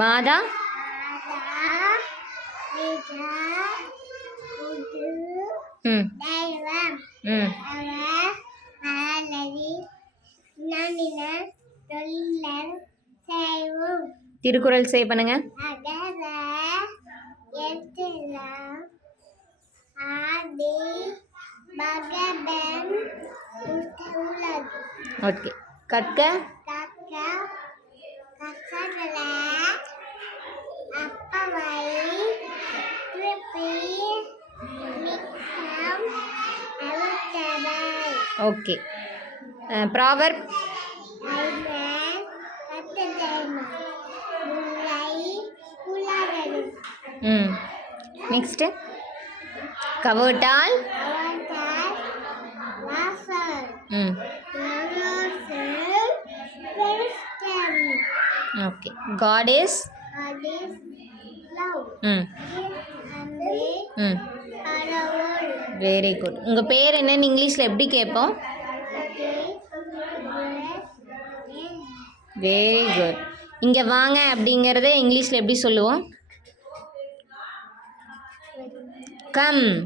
மாதா திருக்குறள் சே பண்ணுங்க. ஓகே. கற்க okay. Proverb next கவர்ட்டால் okay. God is very good. உங்கள் பேர் என்னன்னு இங்கிலீஷில் எப்படி கேட்போம்? Very good. இங்கே வாங்க அப்படிங்கிறத இங்கிலீஷில் எப்படி சொல்லுவோம்? கம்.